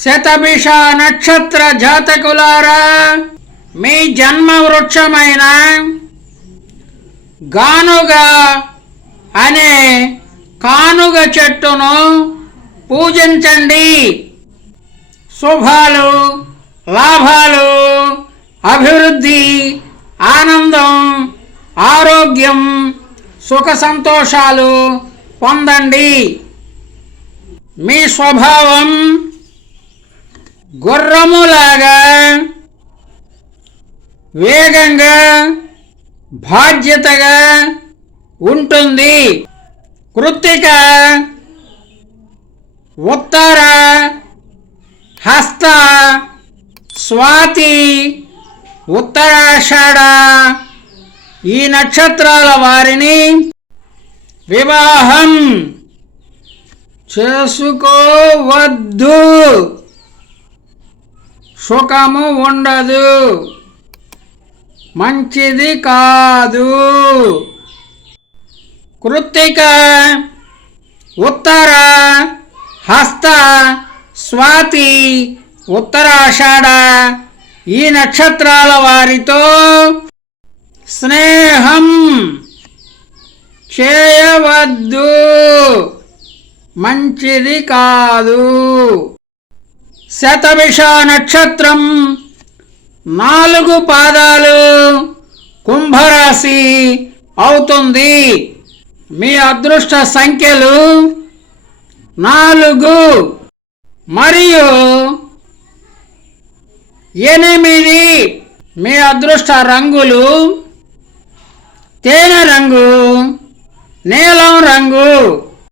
శతభిష నక్షత్ర జాతకులారా మీ జన్మ వృక్షమైన గానుగ అనే కానుగ చెట్టును పూజించండి. శుభాలు లాభాలు అభివృద్ధి ఆనందం ఆరోగ్యం సుఖ సంతోషాలు పొందండి. మీ స్వభావం గుర్రములాగా వేగంగా బాధ్యతగా ఉంటుంది. కృత్తిక ఉత్తర హస్త స్వాతి ఉత్తరాషాఢ ఈ నక్షత్రాల వారిని వివాహం చేసుకోవద్దు. సుఖము ఉండదు. మంచిది కాదు. కృత్తిక ఉత్తర హస్త స్వాతి ఉత్తరాషాఢ ఈ నక్షత్రాల వారితో స్నేహం చేయవద్దు. మంచిది కాదు. శతభిష నక్షత్రం. నాలుగు పాదాలు కుంభరాశి అవుతుంది. మీ అదృష్ట సంఖ్యలు నాలుగు మరియు ఎనిమిది. మీ అదృష్ట రంగులు తేనె రంగు నీలం రంగు.